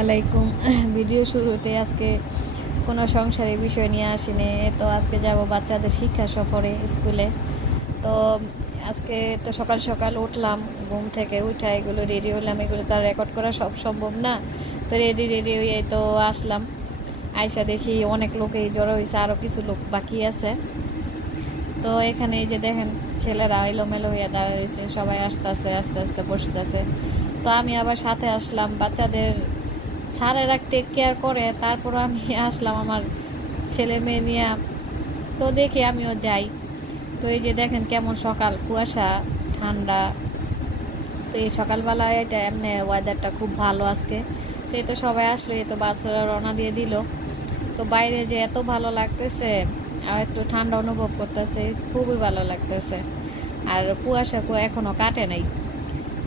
আলাইকুম। ভিডিও শুরুতে আজকে কোনো সংসারের বিষয় নিয়ে আসিনি। তো আজকে যাব বাচ্চাদের শিক্ষা সফরে স্কুলে। তো আজকে তো সকাল সকাল উঠলাম, ঘুম থেকে উঠে এগুলো রেডি হলাম। এগুলো তো আর রেকর্ড করা সব সম্ভব না। তো রেডি হয়ে তো আসলাম। আয়সা দেখি অনেক লোকই জড়ো হয়েছে, আরও কিছু লোক বাকি আছে। তো এখানে এই যে দেখেন ছেলেরা এলোমেলো হয়ে দাঁড়িয়ে রয়েছে, সবাই আস্তে আস্তে বসতেছে। তো আমি আবার সাথে আসলাম, বাচ্চাদের স্যারেরা টেক কেয়ার করে, তারপর আমি আসলাম আমার ছেলে মেয়ে নিয়ে। তো দেখি আমিও যাই। তো এই যে দেখেন কেমন সকাল, কুয়াশা, ঠান্ডা। তো এই সকালবেলায় এটা এমনি ওয়েদারটা খুব ভালো আজকে। তো এই তো সবাই আসলো, এই তো বাচ্চারা রওনা দিয়ে দিল। তো বাইরে যে এত ভালো লাগতেছে, আর একটু ঠান্ডা অনুভব করতেছে, খুবই ভালো লাগতেছে। আর কুয়াশা এখনও কাটে নাই।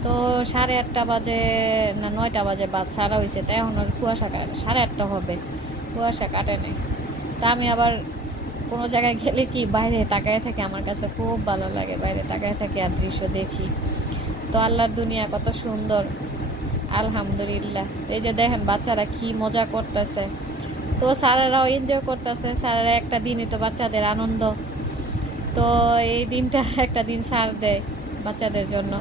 তো 8:30 বাজে না 9টা বাজে বাস ছাড়া হয়েছে, তাই এখন আর কুয়াশা 8:30 হবে, কুয়াশা কাটে নাই। তা আমি আবার কোনো জায়গায় গেলে কি বাইরে তাকায় থাকে, আমার কাছে খুব ভালো লাগে, বাইরে তাকায় থাকি আর দৃশ্য দেখি। তো আল্লাহর দুনিয়া কত সুন্দর, আলহামদুলিল্লাহ। এই যে দেখেন বাচ্চারা কি মজা করতেছে। তো স্যারেরাও এনজয় করতেছে, স্যারেরা একটা দিনই তো বাচ্চাদের আনন্দ। তো এই দিনটা একটা দিন ছাড় দেয় বাচ্চাদের জন্য।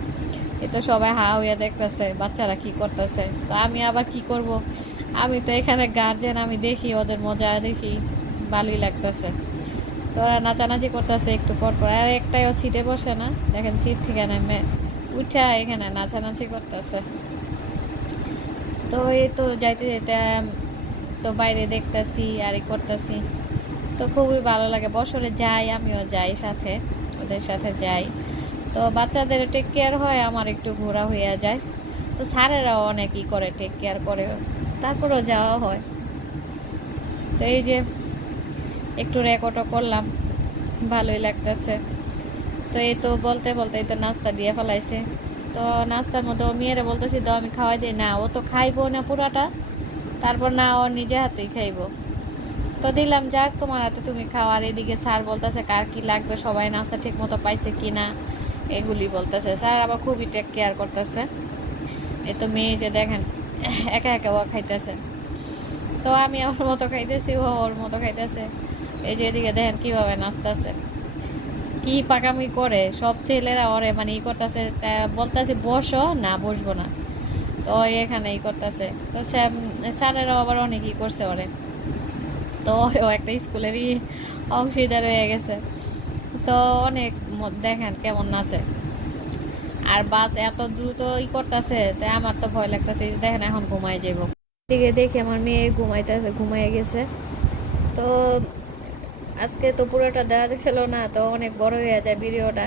এ তো সবাই হা হইয়া দেখতেছে বাচ্চারা কি করতেছে। তো আমি আবার কি করব, আমি তো এখানে গার্জেন, আমি দেখি ওদের মজা দেখি, ভালোই লাগতেছে। তো ওরা নাচানাচি করতেছে একটু পর পর, আর একটাও সিটে বসে না, দেখেন সিট থেকে নেমে উঠা এখানে নাচানাচি করতেছে। তো এই তো যাইতে যেতে তো বাইরে দেখতেছি আর করতেছি। তো খুবই ভালো লাগে, বছরে যাই, আমিও যাই সাথে, ওদের সাথে যাই। তো বাচ্চাদের টেক কেয়ার হয়, আমার একটু ঘোরা হইয়া যায়। তো স্যারেরাও অনেকই করে, টেক কেয়ার করে, তারপরেও যাওয়া হয়। তো এই যে একটু রেকর্ডও করলাম, ভালোই লাগতেছে। তো এই তো বলতে বলতে এই তো নাস্তা দিয়ে ফেলাইছে। তো নাস্তার মধ্যে ও মেয়েরা বলতেছি তো আমি খাওয়াই দিই না, ও তো খাইবো না পুরাটা, তারপর না ও নিজে হাতেই খাইবো। তো দিলাম, যাক তোমার হাতে তুমি খাও। আর এদিকে স্যার বলতেছে কার কি লাগবে, সবাই নাস্তা ঠিক মতো পাইছে কি না, এগুলি বলতেছে। স্যার আবার খুবই টেক কেয়ার করতেছে। এই তো মেয়ে যে দেখেন একা একা ও খাইতেছে। তো আমি আমার মতো খাইতেছি, ও ওর মতো খাইতেছে। এই যে এদিকে দেখেন কীভাবে নাচতেছে, কি পাকামি করে সব ছেলেরা ওরে মানে ই করতেছে। বলতেছে বসো, না বসবো না। তো এখানে ই করতেছে। তো স্যারেরাও আবার অনেক ই করছে ওরে। তো ও একটা স্কুলেরই অংশীদার হয়ে গেছে। তো অনেক দেখেন কেমন নাচে। আর বাস এত দ্রুত ই করতেছে, তাই আমার তো ভয় লাগতেছে। দেখেন এখন ঘুমাই যাবো, দিকে দেখি আমার মেয়ে ঘুমাইতেছে, ঘুমাই গেছে। তো আজকে তো পুরোটা দেওয়া খেলো না, তো অনেক বড় হয়ে যায় ভিডিওটা।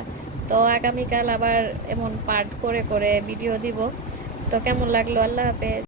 তো আগামীকাল আবার এমন পার্ট করে করে ভিডিও দিব। তো কেমন লাগলো, আল্লাহ হাফেজ।